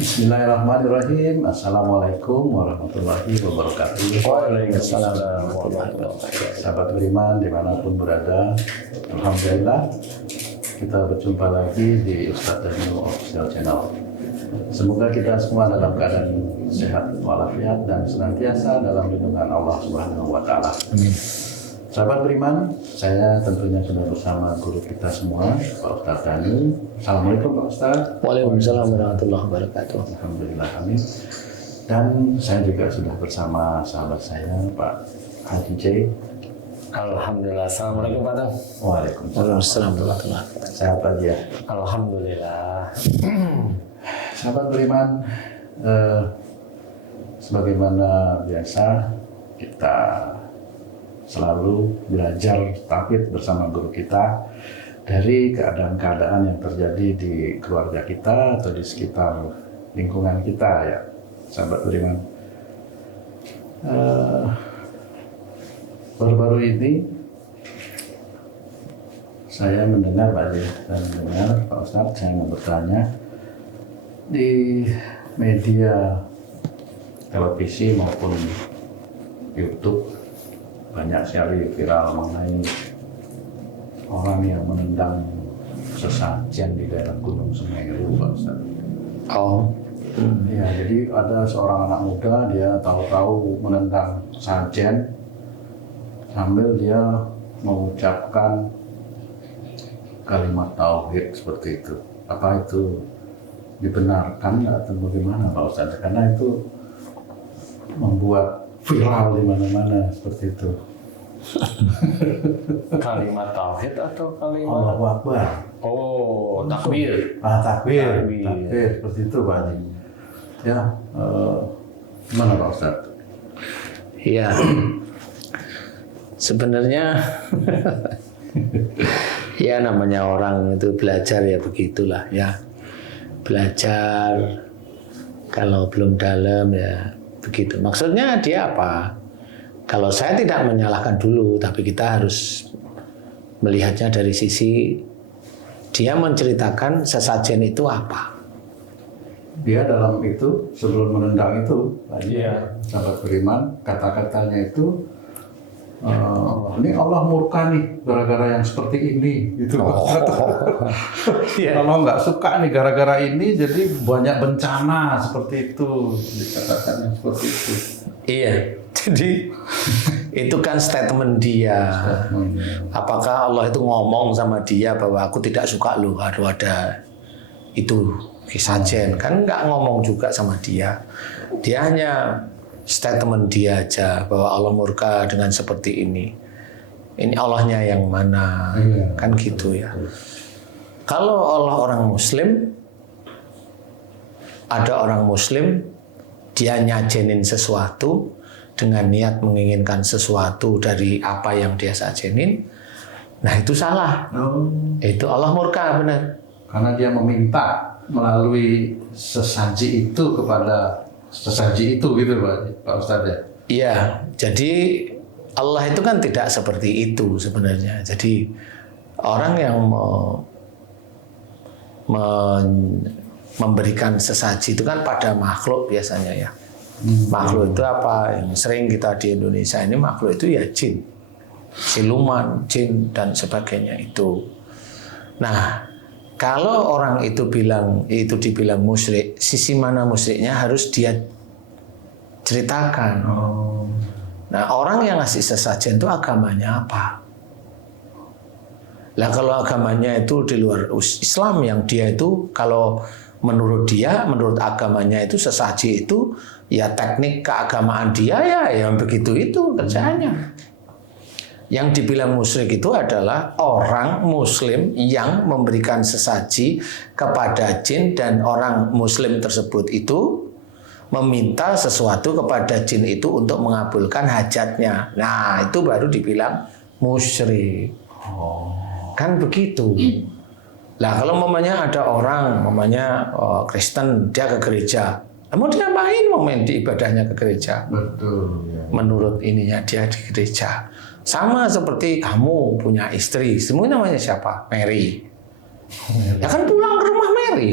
Bismillahirrahmanirrahim. Assalamualaikum warahmatullahi wabarakatuh. Waalaikumsalam warahmatullahi wabarakatuh. Sahabat beriman dimanapun berada, alhamdulillah kita berjumpa lagi di Ustadz Daniel Official Channel. Semoga kita semua dalam keadaan sehat walafiat dan senantiasa dalam lindungan Allah Subhanahu wa Ta'ala. Sahabat beriman, saya tentunya sudah bersama guru kita semua, Pak Ustadz Daniel. Assalamualaikum Pak Ustadz. Waalaikumsalam warahmatullahi wabarakatuh. Alhamdulillah, amin. Dan saya juga sudah bersama sahabat saya, Pak Haji J. Alhamdulillah. Assalamualaikum Pak Tang. Waalaikumsalam. Warahmatullahi wabarakatuh. Sehat Pak ya. Alhamdulillah. Sahabat beriman, sebagaimana biasa kita selalu belajar tauhid bersama guru kita dari keadaan-keadaan yang terjadi di keluarga kita atau di sekitar lingkungan kita ya, sahabat beriman. Baru-baru ini saya mendengar Pak ya, dan mendengar Pak Ustadz, saya mau bertanya di media televisi maupun YouTube banyak sekali viral mengenai orang yang menendang sesajen di daerah Gunung Semeru, Pak Ustaz. Oh. Ya, jadi ada seorang anak muda, dia tahu-tahu menendang sajen sambil dia mengucapkan kalimat tauhid seperti itu. Apa itu dibenarkan atau bagaimana, Pak Ustaz? Karena itu membuat viral di mana-mana seperti itu. Kalimat tauhid atau kalimat Allahu Akbar. Oh, takbir. Takbir. Takbir. Takbir seperti itu Pak Haji. Ya, gimana Pak Ustaz? Iya. Sebenarnya ya namanya orang itu belajar ya begitulah ya. Belajar kalau belum dalam ya begitu. Maksudnya dia apa? Kalau saya tidak menyalahkan dulu, tapi kita harus melihatnya dari sisi dia menceritakan sesajen itu apa. Dia dalam itu sebelum menendang itu, Iya. sahabat beriman, kata-katanya itu ini Allah murka nih gara-gara yang seperti ini gitu. Iya. Kalau nggak suka nih gara-gara ini jadi banyak bencana seperti itu, dikatakan seperti itu. Iya. Jadi itu kan statement dia. Apakah Allah itu ngomong sama dia bahwa aku tidak suka lu kalau ada itu sajen? Kan nggak ngomong juga sama dia. Dia hanya statement dia aja bahwa Allah murka dengan seperti ini. Ini Allahnya yang mana? Iya. Kan gitu ya. Kalau Allah orang Muslim, ada orang Muslim, dia nyajenin sesuatu dengan niat menginginkan sesuatu dari apa yang dia sajenin, nah itu salah. Itu Allah murka benar. Karena dia meminta melalui sesaji itu kepada sesaji itu gitu Pak Ustadz ya? Iya, jadi Allah itu kan tidak seperti itu sebenarnya. Jadi orang yang memberikan sesaji itu kan pada makhluk biasanya ya. Makhluk itu apa? Yang sering kita di Indonesia ini makhluk itu ya jin, siluman, jin dan sebagainya itu. Nah, kalau orang itu dibilang musyrik, sisi mana musyriknya harus dia ceritakan. Nah, orang yang ngasih sesajen itu agamanya apa? Lah kalau agamanya itu di luar Islam, yang dia itu kalau menurut agamanya itu sesaji itu ya teknik keagamaan dia ya yang begitu itu kerjanya. Yang dibilang musyrik itu adalah orang Muslim yang memberikan sesaji kepada jin dan orang Muslim tersebut itu meminta sesuatu kepada jin itu untuk mengabulkan hajatnya. Nah, itu baru dibilang musyrik. Kan begitu. Lah kalau mamanya ada orang, mamanya Kristen, dia ke gereja. Mau diapain mau main di ibadahnya ke gereja? Betul. Ya. Menurut ininya dia di gereja. Sama seperti kamu punya istri, semuanya namanya siapa? Mary. Ya kan pulang ke rumah Mary.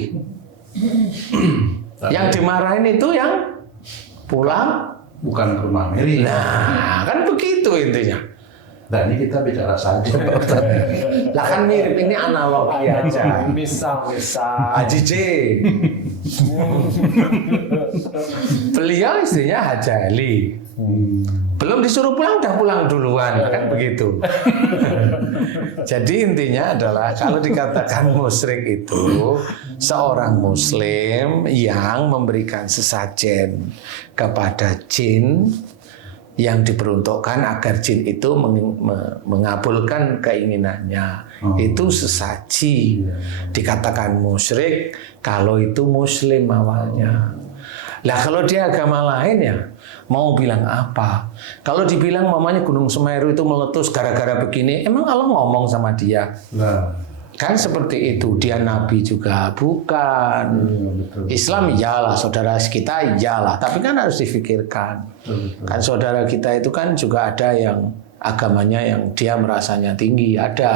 Yang dimarahin itu yang pulang. Bukan ke rumah Mary. Nah, kan begitu intinya. Nah, ini kita bicara saja. Lah kan mirip, ini analogi aja. Misal. Haji J. Beliau istrinya Haji Ali. Belum disuruh pulang, udah pulang duluan, kan begitu. Jadi intinya adalah kalau dikatakan musyrik itu seorang muslim yang memberikan sesajen kepada jin yang diperuntukkan agar jin itu mengabulkan keinginannya. Itu sesaji. Dikatakan musyrik kalau itu muslim awalnya. Lah kalau dia agama lain ya mau bilang apa? Kalau dibilang mamanya Gunung Semeru itu meletus gara-gara begini, emang Allah ngomong sama dia? Nah, Kan seperti itu. Dia nabi juga bukan. betul. Islam iyalah, saudara kita iyalah, tapi kan harus difikirkan. Betul. Kan saudara kita itu kan juga ada yang agamanya yang dia merasanya tinggi, ada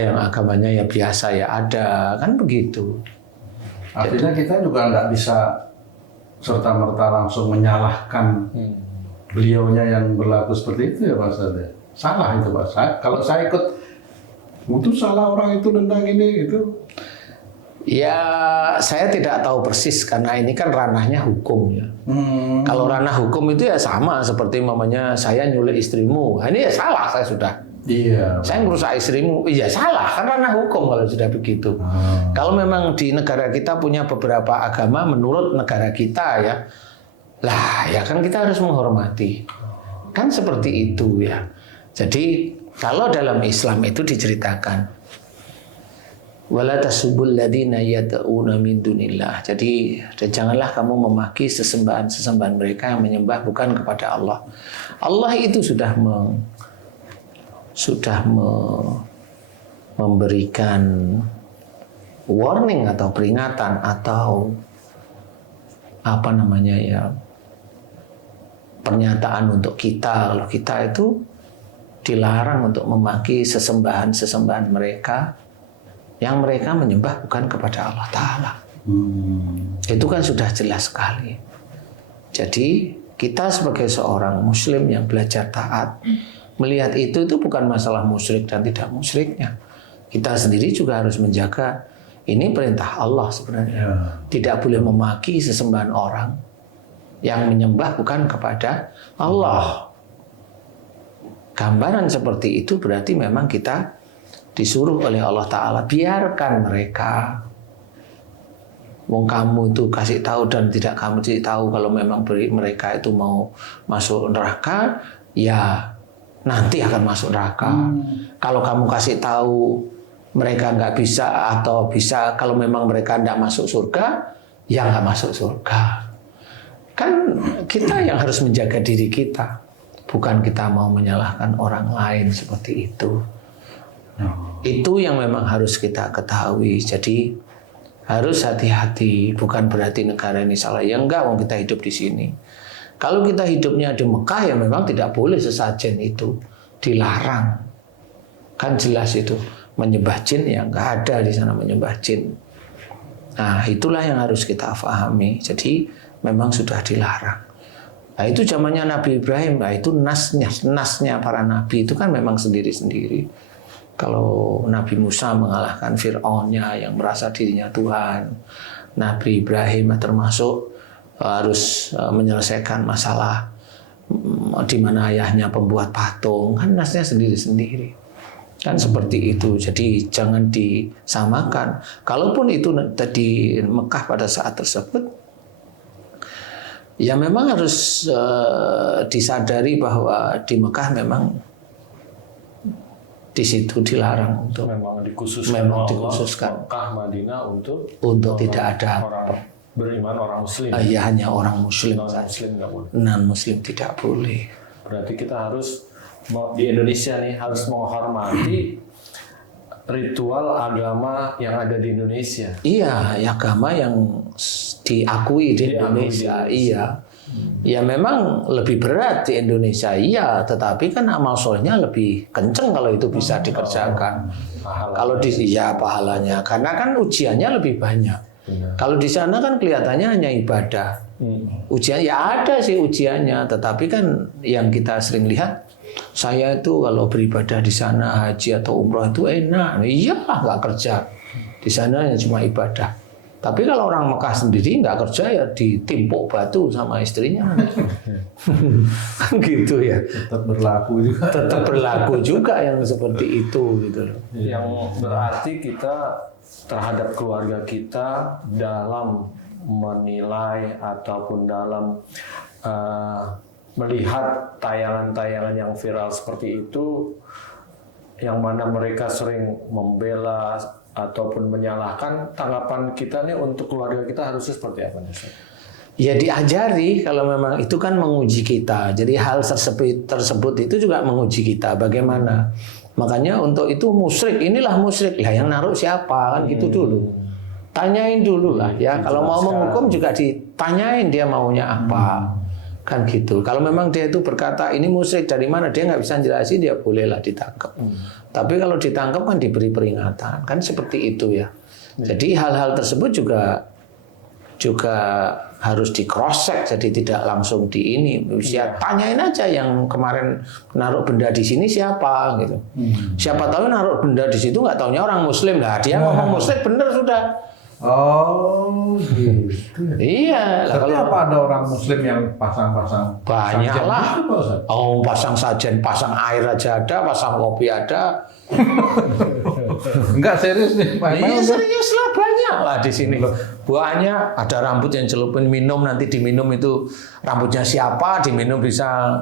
yang agamanya ya biasa ya ada, kan begitu. Artinya kita juga nggak bisa serta-merta langsung menyalahkan beliaunya yang berlaku seperti itu ya Pak Ustadz. Salah itu Pak. Kalau saya ikut, itu salah orang itu tentang ini itu. Ya saya tidak tahu persis karena ini kan ranahnya hukum ya. Kalau ranah hukum itu ya sama seperti mamanya saya nyulik istrimu. Nah, ini ya salah saya sudah. Iya. Saya merusak istrimu, iya salah kan ranah hukum kalau sudah begitu. Kalau memang di negara kita punya beberapa agama menurut negara kita ya, lah ya kan kita harus menghormati. Kan seperti itu ya. Jadi kalau dalam Islam itu diceritakan wala tasubul ladina yad'una min dunillah. Jadi janganlah kamu memaki sesembahan-sesembahan mereka yang menyembah bukan kepada Allah. Allah itu sudah memberikan warning atau peringatan atau apa namanya ya pernyataan untuk kita kalau kita itu dilarang untuk memaki sesembahan mereka yang mereka menyembah bukan kepada Allah Ta'ala. Itu kan sudah jelas sekali. Jadi kita sebagai seorang muslim yang belajar taat melihat itu bukan masalah musyrik dan tidak musyriknya. Kita sendiri juga harus menjaga. Ini perintah Allah sebenarnya. Tidak boleh memaki sesembahan orang yang menyembah bukan kepada Allah. Gambaran seperti itu berarti memang kita disuruh oleh Allah Ta'ala biarkan mereka. Wong kamu itu kasih tahu dan tidak kamu kasih tahu kalau memang mereka itu mau masuk neraka, ya nanti akan masuk neraka. Kalau kamu kasih tahu mereka nggak bisa atau bisa, kalau memang mereka nggak masuk surga, ya nggak masuk surga. Kan kita yang harus menjaga diri kita, bukan kita mau menyalahkan orang lain seperti itu. Itu yang memang harus kita ketahui. Jadi harus hati-hati. Bukan berarti negara ini salah. Ya enggak, mau kita hidup di sini. Kalau kita hidupnya di Mekah ya memang tidak boleh sesajen itu, dilarang. Kan jelas itu menyembah jin ya nggak ada di sana menyembah jin. Nah itulah yang harus kita pahami. Jadi memang sudah dilarang. Nah itu zamannya Nabi Ibrahim. Nah itu nasnya para nabi itu kan memang sendiri-sendiri. Kalau Nabi Musa mengalahkan Fir'aunnya yang merasa dirinya Tuhan, Nabi Ibrahim termasuk harus menyelesaikan masalah di mana ayahnya pembuat patung, kan nasnya sendiri-sendiri. Kan seperti itu. Jadi jangan disamakan. Kalaupun itu di Mekah pada saat tersebut, ya memang harus disadari bahwa di Mekah memang di situ dilarang untuk memang dikhususkan Mekah Madinah untuk tidak ada orang beriman orang muslim. Ya hanya orang muslim non saja. muslim nggak boleh. Non muslim tidak boleh. Berarti kita harus di Indonesia nih harus menghormati ritual agama yang ada di Indonesia. Iya, agama yang diakui di Indonesia. Iya. Ya memang lebih berat di Indonesia, iya, tetapi kan amal solehnya lebih kenceng kalau itu bisa dikerjakan. Kalau pahalanya, karena kan ujiannya lebih banyak. Kalau di sana kan kelihatannya hanya ibadah. Ujian ya ada sih ujiannya, tetapi kan yang kita sering lihat, saya itu kalau beribadah di sana haji atau umroh itu enak, iyalah nggak kerja di sana ya cuma ibadah. Tapi kalau orang Mekah sendiri nggak kerja ya ditimpuk batu sama istrinya, kan gitu ya. Tetap berlaku juga. Tetap berlaku juga yang seperti itu gitu loh. Yang berarti kita terhadap keluarga kita dalam menilai ataupun dalam melihat tayangan-tayangan yang viral seperti itu, yang mana mereka sering membela ataupun menyalahkan, tanggapan kita nih untuk keluarga kita harusnya seperti apa nih? Ya diajari kalau memang itu kan menguji kita. Jadi hal tersebut itu juga menguji kita bagaimana. Makanya untuk itu musyrik, inilah musyrik. Lah yang naruh siapa kan gitu dulu. Tanyain dulu lah ya. Kalau mau menghukum juga ditanyain dia maunya apa. Kan gitu. Kalau memang dia itu berkata ini musyrik dari mana, dia nggak bisa jelasin, dia bolehlah ditangkap. Tapi kalau ditangkap kan diberi peringatan, kan seperti itu ya. Jadi hal-hal tersebut juga harus di cross check, jadi tidak langsung di ini. Ya, tanyain aja yang kemarin naruh benda di sini siapa gitu. Siapa tahu naruh benda di situ nggak taunya orang Muslim lah. Dia ngomong musyrik bener sudah. Oh, gitu. Iya. Tapi apa ada orang Muslim yang pasang-pasang? Banyak sajen lah. gitu, Pak Ustaz? Oh, pasang sajen, pasang air aja ada, pasang kopi ada. Enggak serius nih, Pak. Iya serius lah, banyak lah di sini. Banyak, ada rambut yang celupin minum, nanti diminum itu rambutnya siapa, diminum bisa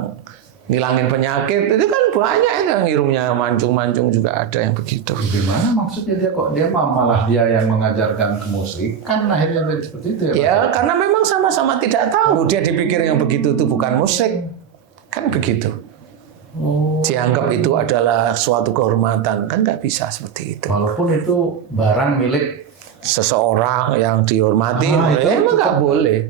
ngilangin penyakit. Itu kan banyak itu yang irungnya mancung-mancung juga ada yang begitu. Gimana maksudnya dia malah dia yang mengajarkan kemusyrikan akhirnya seperti itu ya? Ya, karena memang sama-sama tidak tahu. Dia dipikir yang begitu itu bukan musyrik. Kan begitu. Dianggap itu adalah suatu kehormatan, kan nggak bisa seperti itu. Walaupun itu barang milik Seseorang yang dihormati, emang nggak boleh.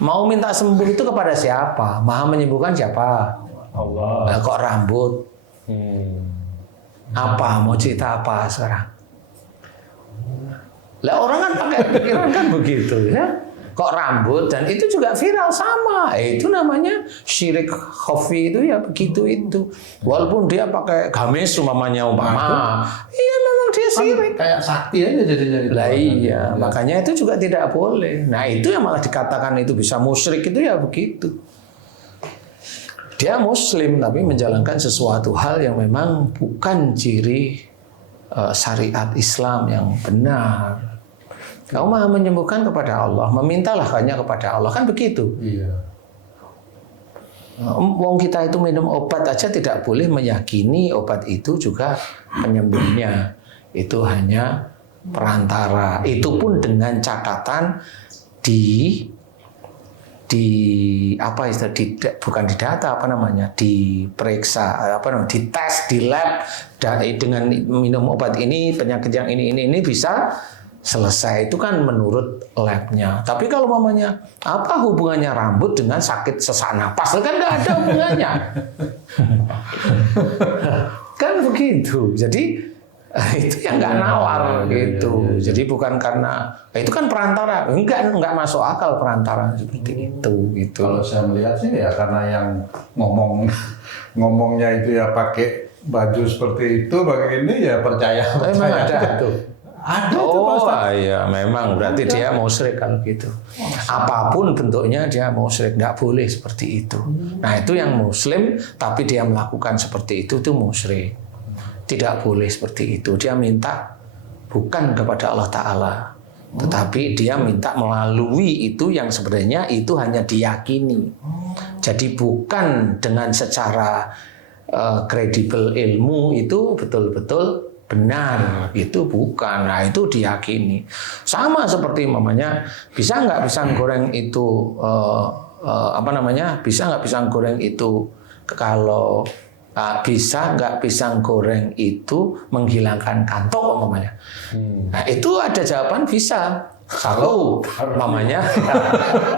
Mau minta sembuh itu kepada siapa? Maha menyembuhkan siapa? Allah. Nah, kok rambut? Apa? Mau cerita apa sekarang? Lah orang kan pakai pikiran kan begitu ya. Kok rambut? Dan itu juga viral sama. Itu namanya syirik khafi itu ya begitu itu. Walaupun dia pakai gamis umpamanya. Iya memang dia syirik. kayak sakti aja jadinya gitu. Lah iya, makanya itu juga tidak boleh. Nah itu yang malah dikatakan itu bisa musyrik itu ya begitu. Dia Muslim tapi menjalankan sesuatu hal yang memang bukan ciri syariat Islam yang benar. Kau maha menyembuhkan kepada Allah, memintalah hanya kepada Allah, kan begitu. Iya. Wong kita itu minum obat aja tidak boleh meyakini obat itu juga penyembuhnya. Itu hanya perantara. Itu pun dengan catatan apa istilah bukan di data apa namanya, diperiksa dites di lab dengan minum obat ini penyakit yang ini bisa selesai. Itu kan menurut labnya. Tapi kalau mamanya apa hubungannya rambut dengan sakit sesak napas, kan nggak ada hubungannya. Kan begitu. Jadi itu yang nggak nawar gitu. Jadi bukan karena itu kan perantara, nggak masuk akal perantara seperti itu gitu. Kalau saya melihat sih ya karena yang ngomongnya itu ya pakai baju seperti itu begini ya percaya. Memang ada itu. Ada itu Pak Ustaz. Iya memang berarti dia musyrik kalau gitu. Apapun bentuknya dia musyrik, nggak boleh seperti itu. Nah itu yang Muslim tapi dia melakukan seperti itu musyrik. Tidak boleh seperti itu. Dia minta bukan kepada Allah Ta'ala, tetapi dia minta melalui itu yang sebenarnya itu hanya diyakini. Jadi bukan dengan secara kredibel ilmu itu betul-betul benar, itu bukan. Nah itu diyakini. Sama seperti mamanya bisa nggak pisang goreng itu bisa nggak pisang goreng itu kalau bisa nggak pisang goreng itu menghilangkan kantuk umpamanya. Nah itu ada jawaban bisa. Satu, mamanya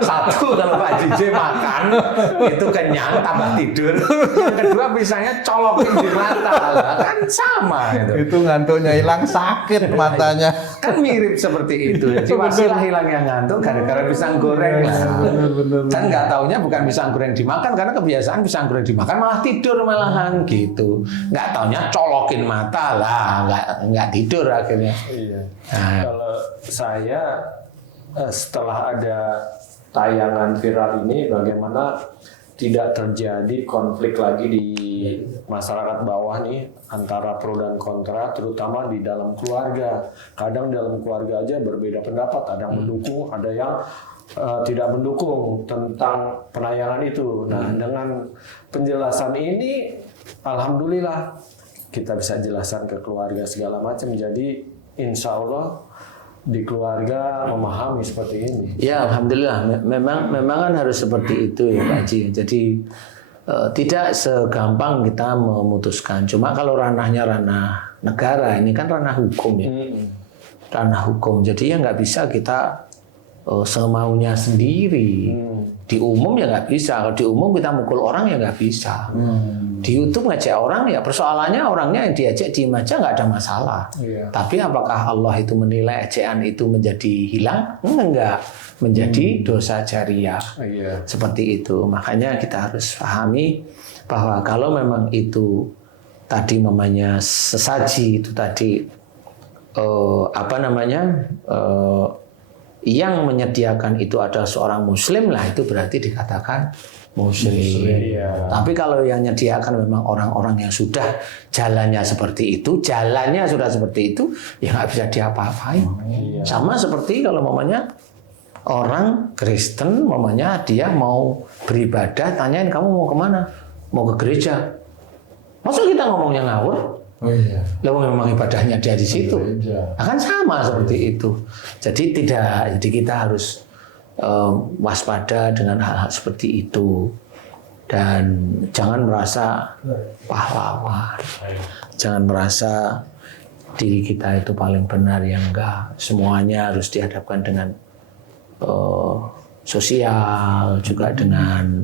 satu kalau Pak Jj makan itu kenyang tambah tidur. Yang kedua pisangnya colokin di mata, kan sama itu. Itu ngantuknya hilang, sakit matanya. Kan mirip seperti itu. Jadi wasilah hilangnya ngantuk gara-gara pisang goreng lah. Kan nggak taunya bukan pisang goreng dimakan, karena kebiasaan pisang goreng dimakan malah tidur malahan gitu. Nggak taunya colokin mata lah, nggak tidur akhirnya. Iya. Nah, Kalau saya setelah ada tayangan viral ini, bagaimana tidak terjadi konflik lagi di masyarakat bawah nih antara pro dan kontra, terutama di dalam keluarga. Kadang dalam keluarga aja berbeda pendapat, ada yang mendukung, ada yang tidak mendukung tentang penayangan itu. Nah, dengan penjelasan ini, alhamdulillah kita bisa jelaskan ke keluarga segala macam. Jadi insya Allah di keluarga memahami seperti ini. ya alhamdulillah. Memang kan harus seperti itu ya Pak Haji. Jadi tidak segampang kita memutuskan. Cuma kalau ranahnya ranah negara, ini kan ranah hukum ya. Ranah hukum. Jadi ya nggak bisa kita semaunya sendiri. Di umum ya nggak bisa. Kalau di umum kita mukul orang ya nggak bisa. Di YouTube ngajak orang ya persoalannya orangnya yang diajak diem aja nggak ada masalah. Iya. Tapi apakah Allah itu menilai ejaan itu menjadi hilang? Enggak. Menjadi dosa jariah. Iya. Seperti itu. Makanya kita harus pahami bahwa kalau memang itu tadi namanya sesaji itu tadi yang menyediakan itu adalah seorang muslim lah, itu berarti dikatakan muslim. Iya. Tapi kalau yang menyediakan memang orang-orang yang sudah jalannya seperti itu, jalannya sudah seperti itu, ya nggak bisa diapa-apain. Sama seperti kalau mamanya orang Kristen, mamanya dia mau beribadah, tanyain kamu mau kemana? Mau ke gereja. Masa kita ngomongnya ngawur? Oh iya. Lalu memang ibadahnya dia di situ. Akan sama seperti itu. Jadi kita harus waspada dengan hal-hal seperti itu. Dan jangan merasa pahlawan. Jangan merasa diri kita itu paling benar, yang enggak. Semuanya harus dihadapkan dengan sosial, juga dengan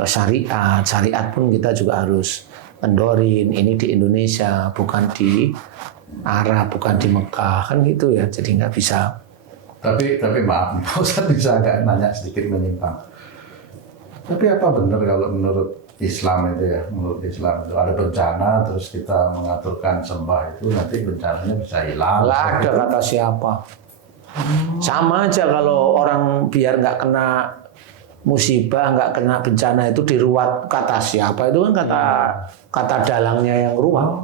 syariat. Syariat pun kita juga harus endorin. Ini di Indonesia, bukan di Arab, bukan di Mekah, kan gitu ya. Jadi nggak bisa. Tapi maaf, Pak Ustadz bisa agak nanya sedikit menyimpang. Tapi apa benar kalau menurut Islam itu ya, menurut Islam itu ada bencana terus kita mengaturkan sembah itu, nanti bencananya bisa hilang? Nggak ada kata siapa. Sama aja kalau orang biar nggak kena musibah, nggak kena bencana itu diruat, kata siapa itu kan kata dalangnya yang ruat.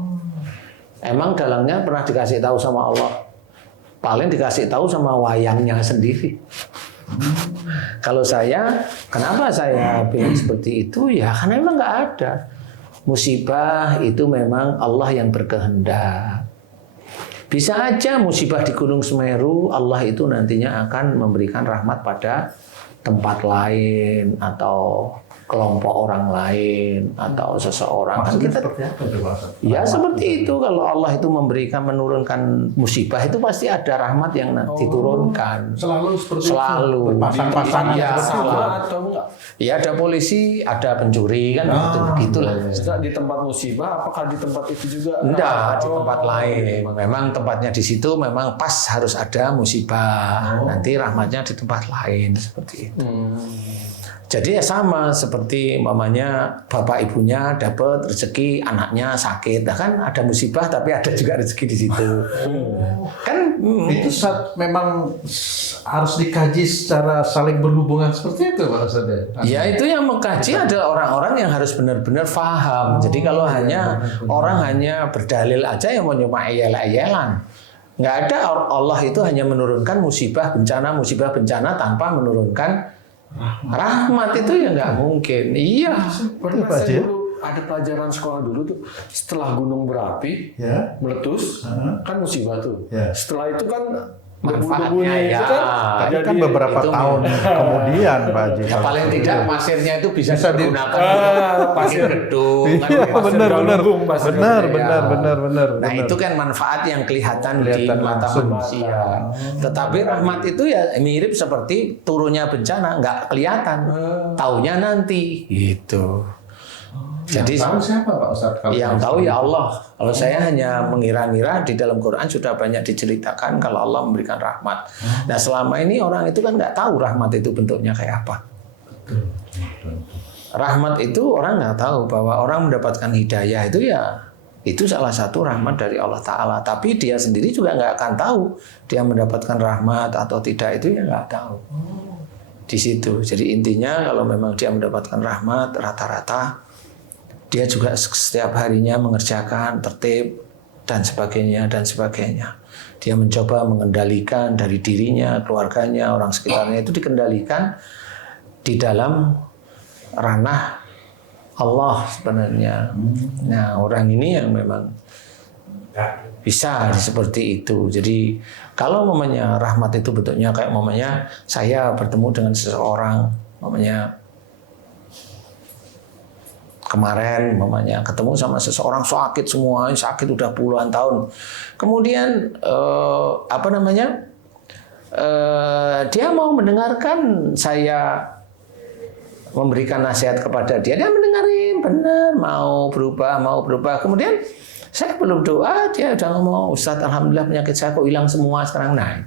Emang dalangnya pernah dikasih tahu sama Allah? Paling dikasih tahu sama wayangnya sendiri. Kalau saya, kenapa saya bilang seperti itu? Ya karena memang nggak ada. Musibah itu memang Allah yang berkehendak. Bisa aja musibah di Gunung Semeru, Allah itu nantinya akan memberikan rahmat pada tempat lain atau kelompok orang lain atau seseorang. Maksudnya Kan kita seperti apa coba? ya seperti itu. Kalau Allah itu menurunkan musibah itu pasti ada rahmat yang diturunkan. Selalu seperti Selalu. itu. Berpasang-pasangan Iya, seperti itu. Sama atau enggak? Ya ada polisi, ada pencuri kan gitu, begitulah. Maksudnya di tempat musibah, apakah di tempat itu juga? Enggak, di tempat lain. Memang tempatnya di situ memang pas harus ada musibah. Nanti rahmatnya di tempat lain seperti itu. Jadi ya sama seperti mamanya bapak ibunya dapat rezeki, anaknya sakit. Nah, kan ada musibah tapi ada juga rezeki di situ. Kan Itu memang harus dikaji secara saling berhubungan seperti itu Pak Ustadz. ya itu yang mengkaji adalah orang-orang yang harus benar-benar paham. Jadi kalau orang hanya berdalil aja yang mau cuma ayel-ayelan. Nggak ada, Allah itu hanya menurunkan musibah bencana tanpa menurunkan rahmat, itu ya nggak mungkin. Iya. Pernah saya dulu ada pelajaran sekolah dulu tuh, setelah gunung berapi meletus, kan musibah tuh. Setelah itu kan Manfaatnya ya. itu kan Tapi kan beberapa tahun kemudian Pak Haji. Ya paling tidak pasirnya itu bisa digunakan pasir gedung. Iya, benar. Nah itu kan manfaat yang kelihatan di mata langsung. manusia. Tetapi rahmat itu ya mirip seperti turunnya bencana, nggak kelihatan. Taunya nanti gitu. Jadi yang tahu siapa Pak Ustadz? yang tahu ya Allah. Kalau saya hanya mengira-ngira, di dalam Quran sudah banyak diceritakan kalau Allah memberikan rahmat. Nah selama ini orang itu kan nggak tahu rahmat itu bentuknya kayak apa. Rahmat itu orang nggak tahu bahwa orang mendapatkan hidayah itu ya itu salah satu rahmat dari Allah Ta'ala. Tapi dia sendiri juga nggak akan tahu dia mendapatkan rahmat atau tidak, itu ya nggak tahu. Di situ. Jadi intinya kalau memang dia mendapatkan rahmat, rata-rata dia juga setiap harinya mengerjakan tertib dan sebagainya dan sebagainya. Dia mencoba mengendalikan dari dirinya, keluarganya, orang sekitarnya itu dikendalikan di dalam ranah Allah sebenarnya. Nah, orang ini yang memang bisa seperti itu. Jadi kalau mamanya rahmat itu bentuknya kayak mamanya saya bertemu dengan seseorang, mamanya kemarin mamanya ketemu sama seseorang sakit semua, sakit udah puluhan tahun. Kemudian dia mau mendengarkan saya memberikan nasihat kepada dia mendengarin benar, mau berubah. Kemudian saya belum doa, dia udah ngomong, Ustadz alhamdulillah penyakit saya kok hilang semua sekarang. Nah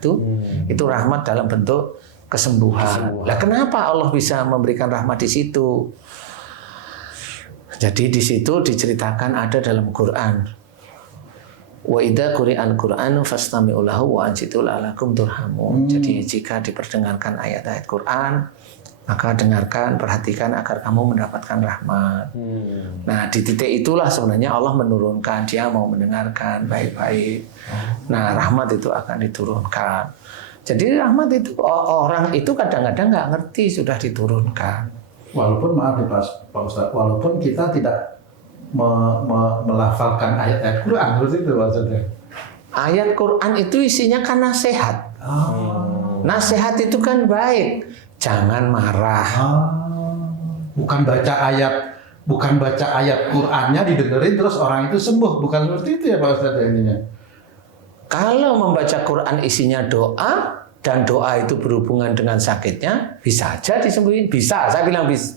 itu rahmat dalam bentuk kesembuhan. Lah kenapa Allah bisa memberikan rahmat di situ? Jadi di situ diceritakan ada dalam Quran. Wa idza quri'al Qur'anu fastami'u lahu wa ansitu la'allakum turhamun. Jadi jika diperdengarkan ayat-ayat Quran, maka dengarkan, perhatikan agar kamu mendapatkan rahmat. Nah, di titik itulah sebenarnya Allah menurunkan, dia mau mendengarkan baik-baik. Nah, rahmat itu akan diturunkan. Jadi rahmat itu orang itu kadang-kadang nggak ngerti sudah diturunkan. Walaupun maaf ya Pak Ustadz, walaupun kita tidak melafalkan ayat-ayat Quran, terus itu maksudnya. Ayat Quran itu isinya kan nasihat. Nasihat itu kan baik. Jangan marah. Bukan baca ayat Qurannya didengerin terus orang itu sembuh, bukan seperti itu ya Pak Ustadz ininya. Kalau membaca Quran isinya doa dan doa itu berhubungan dengan sakitnya, bisa aja disembuhin. Bisa, saya bilang bisa.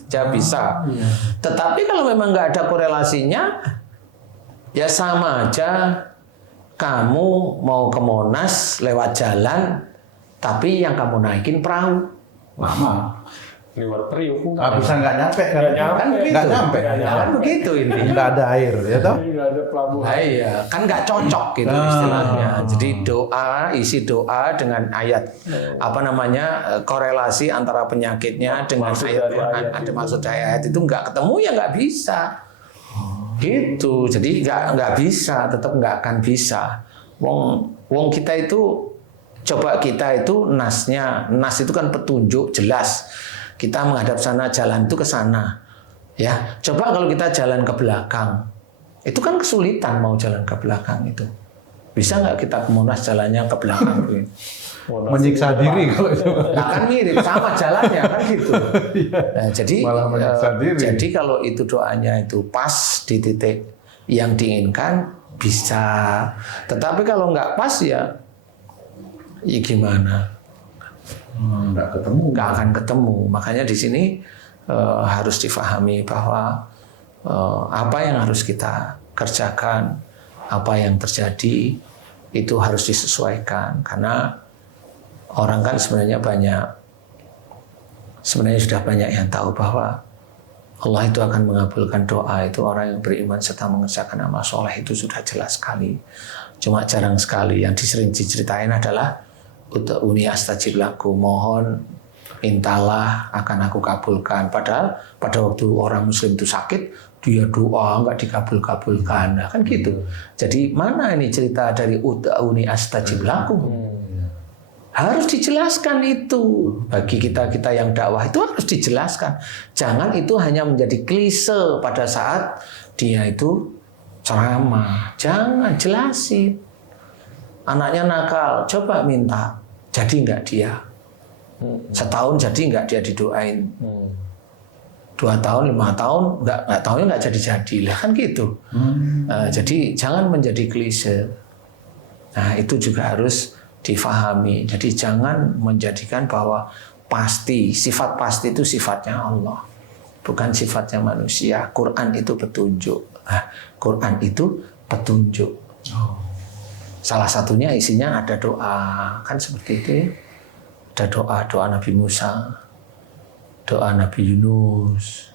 Iya. Tetapi kalau memang nggak ada korelasinya, ya sama aja kamu mau ke Monas lewat jalan, tapi yang kamu naikin perahu. Lama. Lewat periuk. Bisa nggak nyampe kan? Kan begitu. Nggak nyampe. Kan begitu intinya. Nggak ada air, ya toh? Nggak ada pelabuhan. Nah, iya, kan nggak cocok gitu istilahnya. Jadi isi doa dengan ayat korelasi antara penyakitnya dengan ayat Quran, ada maksud ayat itu nggak ketemu ya nggak bisa. Gitu. Jadi nggak bisa, tetap nggak akan bisa. Wong kita itu coba kita itu nas itu kan petunjuk jelas. Kita menghadap sana, jalan itu ke sana. Ya, coba kalau kita jalan ke belakang, itu kan kesulitan mau jalan ke belakang itu. Bisa nggak kita ke Monas jalannya ke belakang? Menyiksa diri kalau itu. Nah, kan mirip sama jalannya kan gitu. Nah, jadi kalau itu doanya itu pas di titik yang diinginkan bisa. Tetapi kalau nggak pas ya gimana? Nggak akan ketemu. Makanya di sini harus difahami bahwa apa yang harus kita kerjakan, apa yang terjadi itu harus disesuaikan. Karena orang kan sebenarnya sudah banyak yang tahu bahwa Allah itu akan mengabulkan doa itu orang yang beriman serta mengerjakan amal soleh, itu sudah jelas sekali. Cuma jarang sekali yang sering diceritain adalah Ud'uni astajib lakum, mohon mintalah akan aku kabulkan. Padahal pada waktu orang muslim itu sakit, dia doa nggak dikabul-kabulkan. Nah, kan gitu. Jadi mana ini cerita dari Ud'uni astajib lakum? Harus dijelaskan itu. Bagi kita yang dakwah itu harus dijelaskan. Jangan itu hanya menjadi klise pada saat dia itu ceramah. Jangan, jelasin. Anaknya nakal, coba minta. Jadi enggak dia? Setahun jadi enggak dia didoain? 2 tahun, 5 tahun, enggak tahunya enggak jadi-jadi. Lah kan gitu. Jadi jangan menjadi klise. Nah itu juga harus difahami. Jadi jangan menjadikan bahwa pasti, sifat pasti itu sifatnya Allah. bukan sifatnya manusia. Quran itu petunjuk. Nah, Quran itu petunjuk. Salah satunya isinya ada doa, kan seperti itu ya. Ada doa Nabi Musa, doa Nabi Yunus,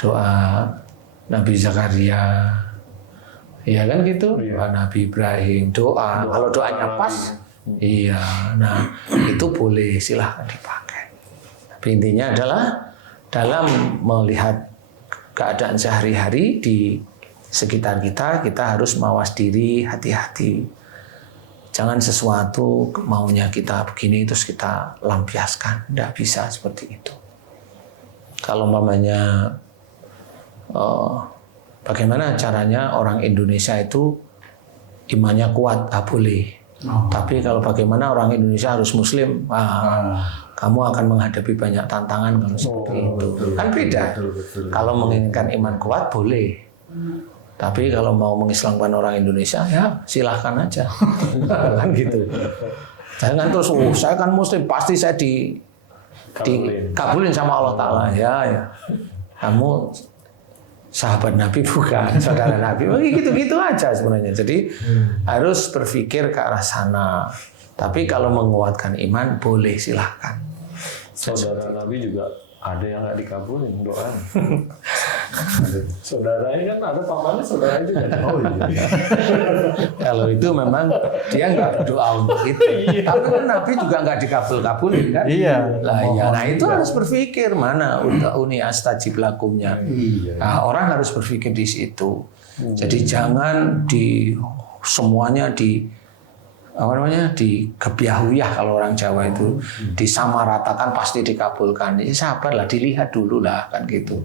doa Nabi Zakaria, ya kan gitu. Doa Nabi Ibrahim, doa. Kalau doanya pas, iya. Nah itu boleh, silahkan dipakai. Tapi intinya adalah dalam melihat keadaan sehari-hari di sekitar kita, kita harus mawas diri, hati-hati. Jangan sesuatu maunya kita begini terus kita lampiaskan. Tidak bisa seperti itu. Kalau umpamanya bagaimana caranya orang Indonesia itu imannya kuat, boleh. Tapi kalau bagaimana orang Indonesia harus Muslim, kamu akan menghadapi banyak tantangan kalau seperti itu. Kan beda. Kalau menginginkan iman kuat boleh. Tapi kalau mau mengislamkan orang Indonesia, ya silahkan aja. Kan gitu. Jangan terus, saya kan Muslim, pasti saya dikabulin sama Allah Ta'ala. Ya. Kamu sahabat Nabi bukan, saudara Nabi. Gitu-gitu aja sebenarnya. Jadi harus berpikir ke arah sana. Tapi kalau menguatkan iman, boleh silahkan. Saudara Nabi juga ada yang nggak dikabulin doanya. Saudaranya kan ada pamannya, saudaranya juga. Oh iya. Kalau itu memang dia nggak berdoa untuk itu. Tapi kan Nabi juga nggak dikabul-kabulin kan? Iya. Nah itu harus berpikir mana uni astajib lakumnya. Nah, orang harus berpikir di situ. Jadi jangan semuanya digebyahuyah kalau orang Jawa itu disamaratakan pasti dikabulkan. Ya sabarlah, dilihat dulu lah kan gitu.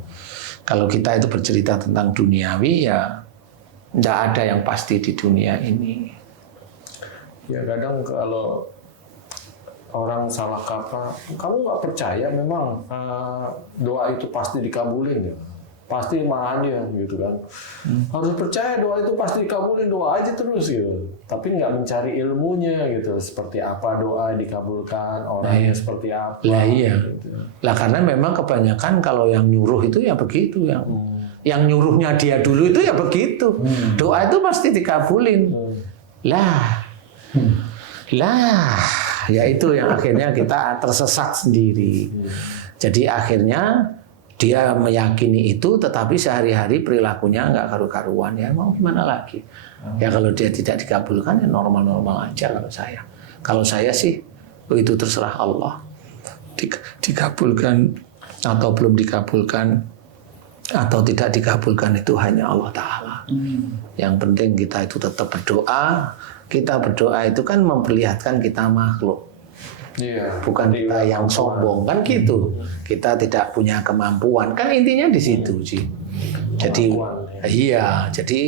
Kalau kita itu bercerita tentang duniawi ya tidak ada yang pasti di dunia ini. Ya kadang kalau orang salah kaprah, kamu nggak percaya memang doa itu pasti dikabulin ya? Pasti malahan dia gitu kan. Harus percaya doa itu pasti dikabulin, doa aja terus gitu. Tapi nggak mencari ilmunya gitu. Seperti apa doa dikabulkan, orangnya seperti apa. Lah iya. Gitu. Lah karena memang kebanyakan kalau yang nyuruh itu ya begitu, yang nyuruhnya dia dulu itu ya begitu. Doa itu pasti dikabulin. Lah, ya itu yang akhirnya kita tersesat sendiri. Jadi akhirnya dia meyakini itu, tetapi sehari-hari perilakunya nggak karu-karuan. Ya mau gimana lagi? Ya kalau dia tidak dikabulkan ya normal-normal aja kalau saya. Kalau saya sih itu terserah Allah. Dikabulkan atau belum dikabulkan atau tidak dikabulkan itu hanya Allah Ta'ala. Yang penting kita itu tetap berdoa. Kita berdoa itu kan memperlihatkan kita makhluk. Bukan kita yang sombong kan gitu. Kita tidak punya kemampuan kan intinya di situ sih. Jadi jadi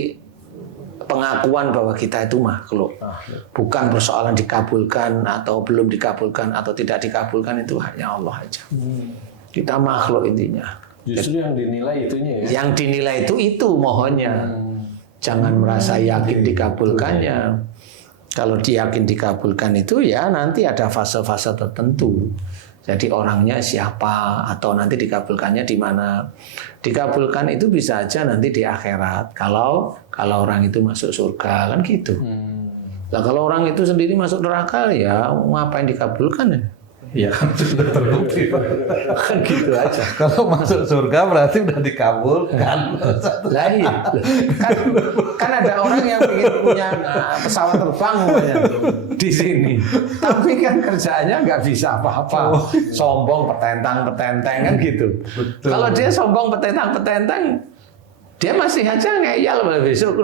pengakuan bahwa kita itu makhluk. Bukan persoalan dikabulkan atau belum dikabulkan atau tidak dikabulkan, itu hanya Allah aja. Kita makhluk intinya. Justru yang dinilai itunya ya. Yang dinilai itu mohonnya. Jangan merasa yakin dikabulkannya. Kalau diyakin dikabulkan itu ya nanti ada fase-fase tertentu. Jadi orangnya siapa atau nanti dikabulkannya di mana. Dikabulkan itu bisa aja nanti di akhirat. Kalau orang itu masuk surga kan gitu. Nah kalau orang itu sendiri masuk neraka ya ngapain dikabulkan ya? Iya kan sudah terbukti. Kan gitu aja. Kalau masuk surga berarti udah dikabulkan. Lah iya. Kan ada orang yang ingin punya pesawat terbang di sini. Tapi kan kerjaannya nggak bisa apa-apa. Sombong, petentang kan gitu. Betul. Kalau dia sombong, petentang, dia masih aja ngeyel, besok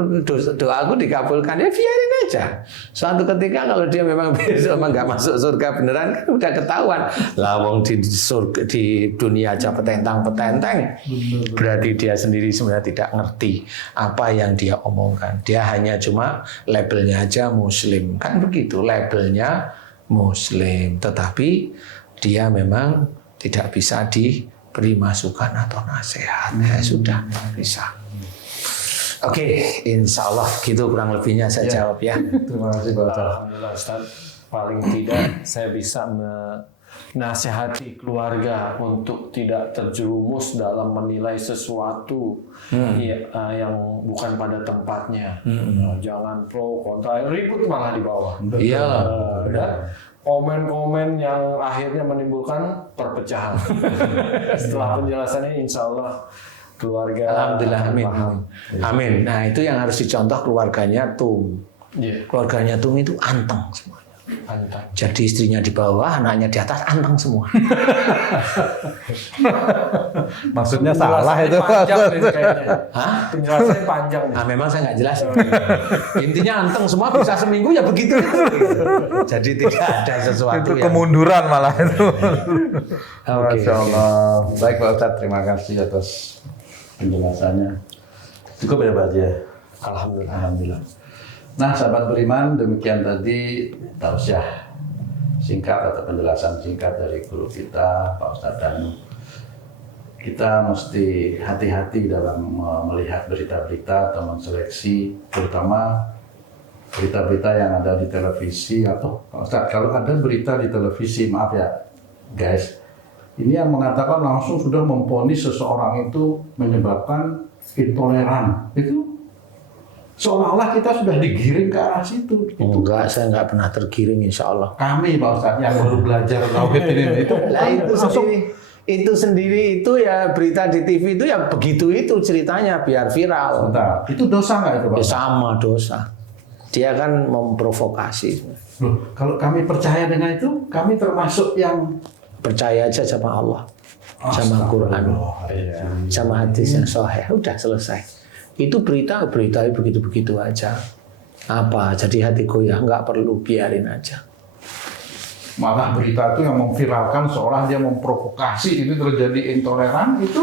doa aku dikabulkan, ya biarin aja. Suatu ketika kalau dia memang besok nggak masuk surga beneran kan udah ketahuan. Lah wong di dunia aja petentang, berarti dia sendiri sebenarnya tidak ngerti apa yang dia omongkan. Dia hanya cuma labelnya aja Muslim, kan begitu, labelnya Muslim, tetapi dia memang tidak bisa diberi masukan atau nasihat. Ya sudah, bisa. Oke, insya Allah gitu kurang lebihnya saya jawab ya. Terima kasih Pak Ustaz. Alhamdulillah Ustaz, paling tidak saya bisa nasihati keluarga untuk tidak terjerumus dalam menilai sesuatu yang bukan pada tempatnya. Jangan pro kontra, ribut malah di bawah. Iya. Dan komen-komen yang akhirnya menimbulkan perpecahan. Setelah penjelasannya, insya Allah keluarga Alhamdulillah, amin. paham. Amin. Nah, itu yang harus dicontoh keluarganya Tum. Iya. Keluarganya Tum itu anteng semuanya. Anteng. Jadi istrinya di bawah, anaknya di atas, anteng semua. Maksudnya salah itu. Panjang nih kayaknya. Hah? Penjelasannya panjang nih. Nah, memang saya nggak jelas. Intinya anteng semua, bisa seminggu ya begitu. Jadi tidak ada sesuatu Itu yang... kemunduran malah itu. Oke. Masya Allah. Baik Pak Ustadz, terima kasih atas penjelasannya. Cukup ya Pak Haji ya? Alhamdulillah. Alhamdulillah. Nah, sahabat beriman, demikian tadi tausiah singkat atau penjelasan singkat dari guru kita, Pak Ustadz Danu. Kita mesti hati-hati dalam melihat berita-berita atau menseleksi, terutama berita-berita yang ada di televisi atau Pak Ustadz, kalau ada berita di televisi, maaf ya guys, ini yang mengatakan langsung sudah memvonis seseorang itu menyebabkan intoleran, itu seolah-olah kita sudah digiring ke arah situ. Enggak, saya nggak pernah tergiring, insya Allah. Kami Pak Ustadz yang baru belajar tauhid ini itu Lah langsung itu sendiri itu ya berita di TV itu ya begitu itu ceritanya biar viral. sebentar. Itu dosa nggak itu Pak Ya Ustadz? sama dosa. Dia kan memprovokasi. Loh, kalau kami percaya dengan itu, kami termasuk yang Percaya aja sama Allah, sama Quran, sama hadis yang sahih. Udah selesai. Itu berita begitu-begitu aja. Apa? Jadi hati goyah, nggak perlu, biarin aja. malah berita itu yang memviralkan seolah dia memprovokasi ini terjadi intoleran itu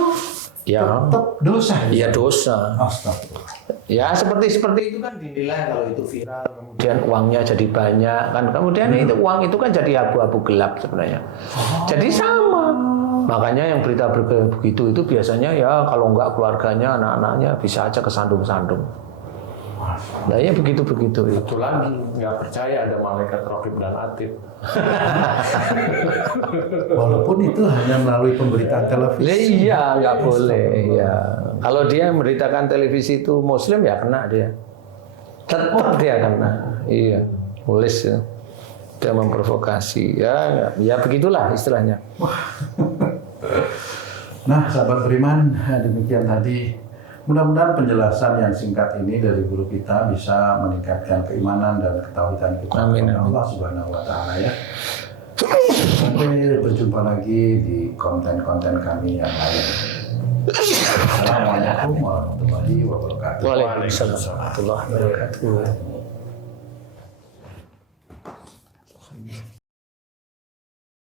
Ya, tetap dosa. ya dosa. Astagfirullah. Ya seperti itu kan dinilai kalau itu viral, kemudian uangnya jadi banyak kan, kemudian itu uang itu kan jadi abu-abu gelap sebenarnya. Jadi sama. Makanya yang berita begitu itu biasanya ya kalau enggak keluarganya, anak-anaknya bisa aja kesandung-sandung. Nah ya begitu-begitu. Satu lagi, nggak percaya ada malaikat Raqib dan Atid. Walaupun itu hanya melalui pemberitaan televisi. Iya, nggak boleh. Ya. Kalau dia memberitakan televisi itu Muslim ya kena dia. Tetap dia kena. Iya, tulis ya. Dia memprovokasi. Ya begitulah istilahnya. Nah, sahabat beriman, demikian tadi. Mudah-mudahan penjelasan yang singkat ini dari guru kita bisa meningkatkan keimanan dan ketahuan kita Amin, kepada amin. Allah Subhanahu wa taala ya. Sampai berjumpa lagi di konten-konten kami yang lain. Assalamualaikum warahmatullahi wabarakatuh. Waalaikumsalam warahmatullahi wabarakatuh.